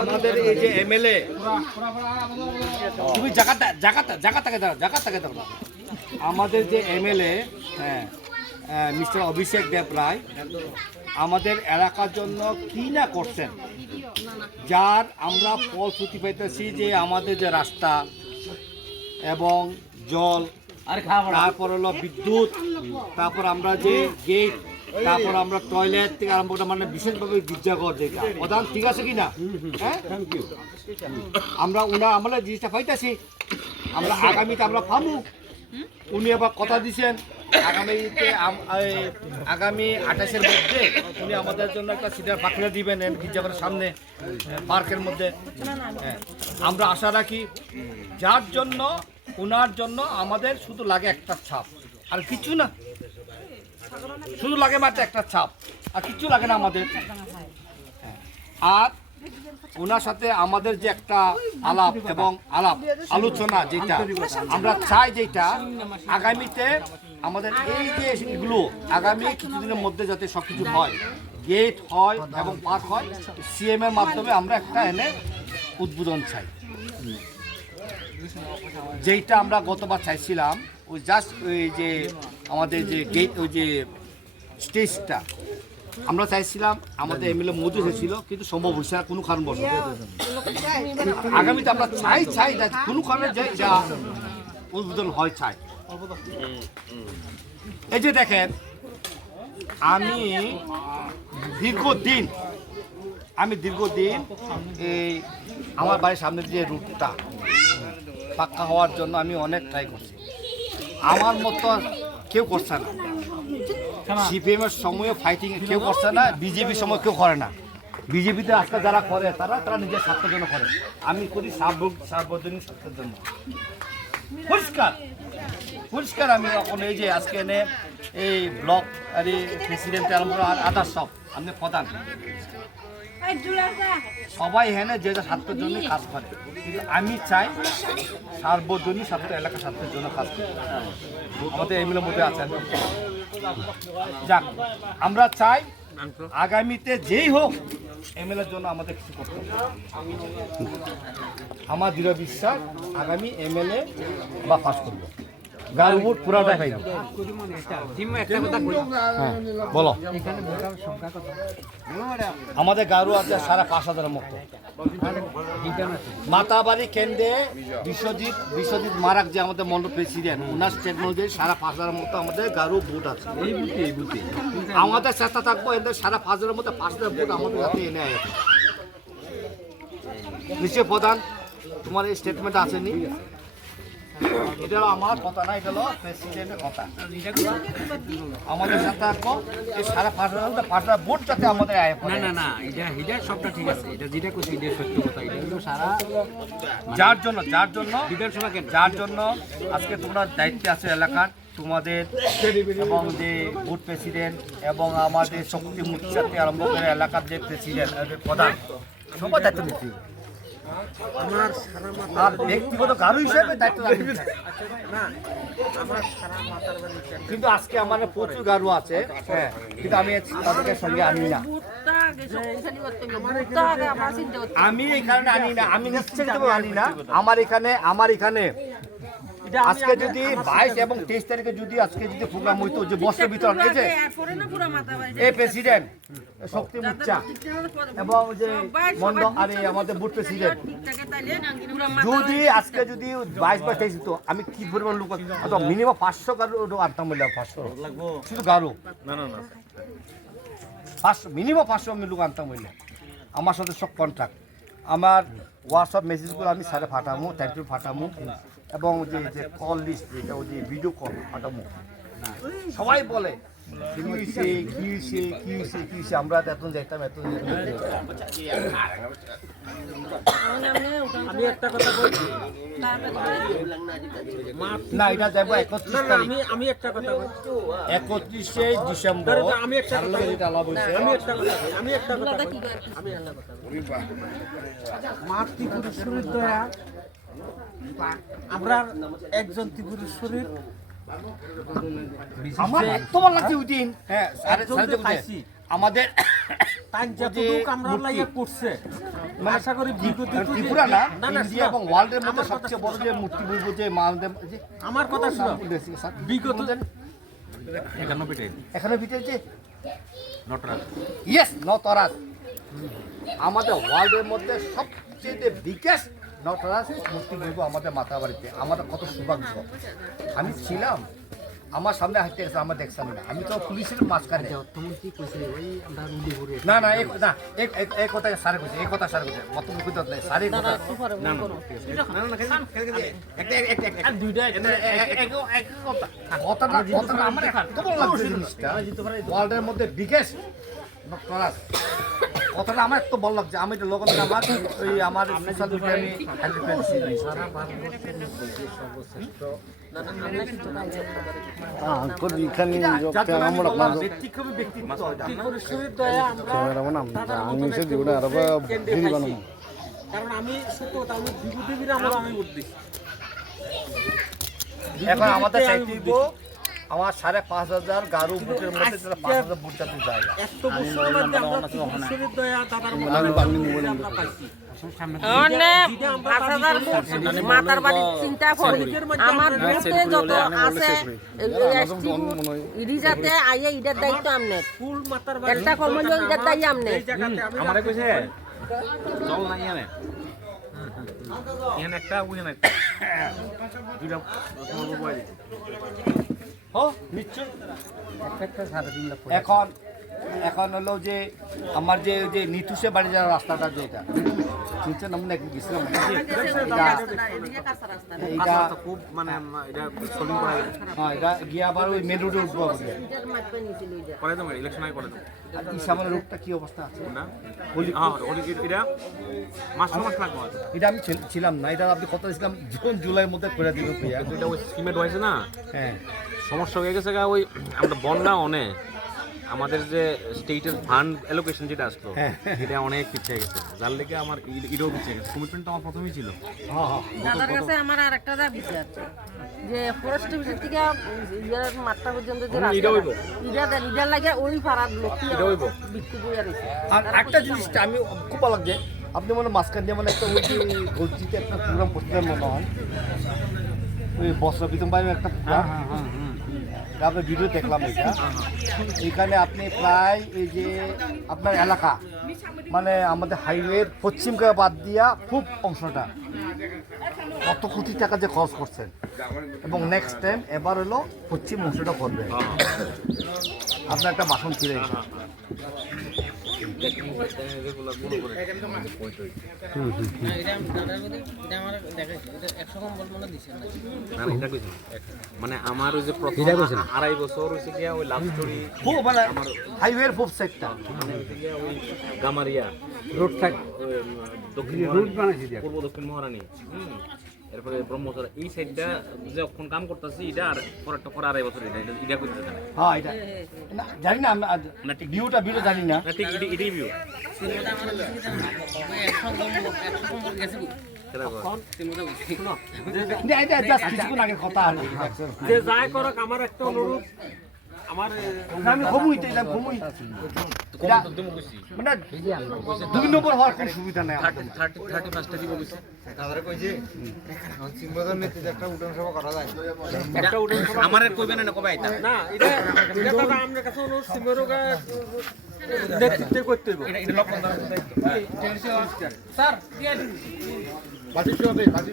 আমাদের এই যে এমএলএ, তুমি জাকাতাকে দাও। আমাদের যে এমএলএ, হ্যাঁ, মিস্টার অভিষেক দেব রায় আমাদের এলাকার জন্য কি না করছেন, যার আমরা ফলশ্রুতি পাইতেছি যে আমাদের যে রাস্তা এবং জল, তারপর হলো বিদ্যুৎ, তারপর আমরা যে গেট, তারপর আমরা টয়লেট থেকে আরম্ভ করে মানে বিশেষভাবে গির্জাঘর যেটা প্রধান, ঠিক আছে কি না? হ্যাঁ, থ্যাংক ইউ। আমরা জিনিসটা পাইতেছি, আমরা আগামীতে আমরা পাবো। উনি আবার কথা দিয়েছেন আগামী 28-এর মধ্যে উনি আমাদের জন্য একটা সিটার পাখিরা দিবেন গির্জাঘরের সামনে পার্কের মধ্যে। আমরা আশা রাখি, যার জন্য ওনার জন্য আমাদের শুধু লাগে একটা ছাপ, আর কিছু না, শুধু লাগে মাত্র একটা ছাপ, আর কিছু লাগে না আমাদের। আর ওনার সাথে আমাদের যে একটা আলোচনা যেটা আমরা চাই, যেটা আগামীতে আমাদের এই যে এগুলো আগামী কিছুদিনের মধ্যে যাতে সব কিছু হয়, গেট হয় এবং পার্ক হয়, সিএম এর মাধ্যমে আমরা একটা এনে উদ্বোধন চাই। যেইটা আমরা গতবার চাইছিলাম, ওই জাস্ট ওই যে আমাদের যে গেট, ওই যে স্টেজটা আমরা চাইছিলাম, আমাদের এমএলএ মজুদ হয়েছিল, কিন্তু সম্ভব হয়েছে না কোনো কারণ বসে। আগামীতে আমরা চাই কোনো কারণে যা উদ্বোধন হয় চাই। এই যে দেখেন, আমি দীর্ঘদিন এই আমার বাড়ির সামনে যে রুটটা পাক্কা হওয়ার জন্য আমি অনেক ট্রাই করছি। আমার মতো কেউ করছে না, সিপিএম এর সময় ফাইটিং কেউ করছে না, বিজেপির সময় কেউ করে না। বিজেপিতে আজকে যারা করে তারা নিজের স্বার্থের জন্য করে, আমি করি সার্বজনীন স্বার্থের জন্য। পরিষ্কার আমি এখন এই যে আজকে এনে এই ব্লক আর প্রেসিডেন্ট আদার সব আপনি প্রধান সবাই এখানে যে স্বার্থের জন্য কাজ করে, কিন্তু আমি চাই সার্বজনীন স্বার্থ, এলাকার স্বার্থের জন্য কাজ করি। আমাদের এমএলএর মধ্যে আছেন, যাক আমরা চাই আগামীতে যেই হোক এমএলএর জন্য আমাদের কিছু করতে হবে। আমার দৃঢ় বিশ্বাস আগামী এমএলএ বা পাস করবো, গার উপর পুরাটাই পাইব। বলো, আমাদের গারু আছে 5,500-এর মতো। মাতাবাড়ি কেন্দ্রে বিশ্বজিৎ মারাক যে আমাদের মন্ডল প্রেসিডেন্ট, ওনার স্টেট অনুযায়ী 5,500-এর মতো আমাদের গারু বুট আছে। এই বুথে আমাদের চেষ্টা থাকবো এদের 5,500-এর মধ্যে 5,000 বুট আমাদের হাতে এনে আয়। নিশ্চয় প্রধান, তোমার এই স্টেটমেন্ট আসেনি? এটা হলো আমার কথা না, এটা হলো প্রেসিডেন্টের কথা। আমাদের সাথে থাকবো এই 5,500 ভোট যাতে আমাদের আয়। না এটা সবটা ঠিক আছে, এটা যেটা করছি এটা সত্য কথা। এটা কিন্তু সারা যার জন্য আজকে তোমরা দায়িত্বে আছে এলাকার, তোমাদের এবং যে ভোট প্রেসিডেন্ট এবং আমাদের শক্তি মুচ্ছাতে আরম্ভ করে এলাকার যে প্রেসিডেন্ট প্রধান সবার দায়িত্ব নিতে। আর ব্যক্তিগত গারু হিসেবে দায়িত্ব কিন্তু আজকে আমার প্রচুর গারু আছে, হ্যাঁ, কিন্তু আমি তাদেরকে সঙ্গে আনি না। আমি এই কারণে আনি না, আমি নিশ্চিত আনি না। আমার এখানে আজকে যদি 22 এবং 23 তারিখে যদি আজকে যদি প্রোগ্রাম হইতো, যে বস্ত্র বিতরণ, এই যে এই প্রেসিডেন্ট শক্তি মুচ্ছা এবং যে মন্ডল আর আমাদের বুথ প্রেসিডেন্ট, যদি আজকে যদি 22 বা 23 হতো, আমি কি পরিমাণ লোক মিনিমাম 500 গারু আনতাম বললাম। 500 শুধু গারু মিনিমাম 500 আমি লোক আনতাম বললাম। আমার সাথে সব কন্ট্রাক্ট, আমার হোয়াটসঅ্যাপ মেসেজগুলো আমি সারে ফাটামো, থ্যাংক ইউ ফাটামো, এবং যে কল লিস্ট যেটা ওই যে ভিডিও কল ফাটামো। সবাই বলে কি হয়েছে, আমরা এত যেতাম আমি একটা কথা বলছি না, এটা যাবো 31 তারিখ। আমি একটা কথা বলছি 31শে ডিসেম্বর। আমি একটা কথা মা ত্রিপুরেশ্বরীর দয়া, আমরা একজন ত্রিপুরেশ্বরীর তোমার লাগছে ওই দিন, হ্যাঁ, আমাদের আশা করি ত্রিপুরা না ইন্ডিয়া এবং ওয়ার্ল্ডের মধ্যে সবচেয়ে বড় যে মূর্তি বলবো যে আমার কথা শুনো বিগত এখানে ভিতরে যে নটরাজ ইয়েস নটরাজ আমাদের ওয়ার্ল্ডের মধ্যে সবচেয়ে বিগেস্ট নটরাজ মূর্তি বলবো আমাদের মাতাবাড়িতে। আমাদের কত সৌভাগ্য, আমি ছিলাম, আমার সামনে হাঁটতে গেছে, আমার দেখছেন না, আমি তো পুলিশের মাঝখানে না না এই কথা স্যারে কইছে, এই কথা স্যার কইছে, মত মুখ দিতে নাই স্যারে কথা না কথাটা আমার এত ভালো লাগছে জিনিসটা, ওয়ার্ল্ডের মধ্যে বিগেস্ট নটরাজ কথাটা আমার এত ভালো লাগছে। আমি এটা লোক আমার ওই আমার সোশ্যাল মিডিয়া আমি হ্যান্ডেল করেছি। কারণ আমি সত্য কথা আমি বিভূতিবীর আমরা আমি ভোট দিচ্ছি। এখন আমাদের আমার 5,500 গারু বুটের মধ্যে 5,000 বুট যাতে জায়গা এত বছরের মধ্যে আমরা বিভূতিবীর দয়া দাদার মধ্যে আমরা পাইছি। মাতার বাড়ির চিন্তা করি আমার বুথে যত আছে ইডিজাতে আইয়ে ইডার দায়িত্ব আমনে ফুল মাতার একটা কমলো ইডার দায়িত্ব আমনে আমারে কইছে জল নাই এনে এখানে একটা বুঝে না দুইটা বলবো বই দিছি নিশ্চয় এখন এখন হলো যে আমার যে যে নিতুষে বাড়ি যাওয়ার রাস্তাটা যেটা চিনতে নামনে একদিন গেছিলাম এইটা খুব মানে এটা সলিং করা গেছে হ্যাঁ এটা গিয়ে আবার ওই মেন রোডে উঠবো করে দাও ইলেকশন আই করে দাও ইসামের রোডটা কি অবস্থা আছে না হ্যাঁ ওলি এটা মাস লাগবে এটা আমি ছিলাম না, এটা আপনি কত ছিলাম জুন জুলাইয়ের মধ্যে করে দিবেন এটা ওই স্কিমেট হয়েছে না, হ্যাঁ সমস্যা হয়ে গেছে ওই আমরা বন্যা অনেক আমাদের যে স্টেটের ফান্ড অ্যালোকেশন যেটা আসলো এটা অনেক পিছিয়ে গেছে, যার লেগে আমার ইডও পিছিয়ে গেছে। কমিটমেন্ট আমার প্রথমেই ছিল। দাদার কাছে আমার আর একটা যা বিষয় আছে যে ফরেস্ট অফিস থেকে ইয়ার মাঠটা পর্যন্ত যে রাস্তা ইডার লাগে ওই পাড়ার লোক বিক্রি করে রয়েছে। আর একটা জিনিসটা আমি খুব ভালো লাগছে, আপনি মনে মাঝখান দিয়ে মানে একটা ওই যে গর্জিতে একটা প্রোগ্রাম করছিলেন মনে হয়, ওই বস্ত্র বিতরণ বাইরে একটা প্রোগ্রাম আপনার ভিডিও দেখলাম এটা, এখানে আপনি প্রায় এই যে আপনার এলাকা মানে আমাদের হাইওয়ের পশ্চিমকে বাদ দিয়া খুব অংশটা কত কোটি টাকা যে খরচ করছেন এবং নেক্সট টাইম এবার হলো পশ্চিম অংশটা করবে, আপনার একটা ভাষণ ছিল মানে আমার ওই যে আড়াই বছর হয়েছে গিয়া ওই লাভ স্টোরি মানে হাইওয়ের খুব সেটটা ওই গামারিয়া রোড সাইড দক্ষিণ রোড বানাইছি পূর্ব দক্ষিণ মহারানী এরপরে ব্রহ্মচর এই সাইডটা যখন কাম করতেছি এটা আর পরেরটা পরে আড়াই বছর এটা করতে জানে হ্যাঁ এটা জানি না আমি ভিউটা জানি না ঠিক এটাই ভিউ যে যাই করক আমার একটা অনুরোধ, আমার আমি ঘুমুই মানে 2 নম্বর হওয়ার কোনো সুবিধা নেই। 35টা দিব কইছে দাদারে কই যে সিংহদর নেতৃত্বে একটা উঠান সভা করা যায়, একটা উঠে আমারে কইবে না কবে আইতা না এটা দাদা আমার কাছে অনুরোধ সিংহরোগা নেতৃত্বে করতে হবে। এটা লক্ষণ স্যার বাজি হবে বাজি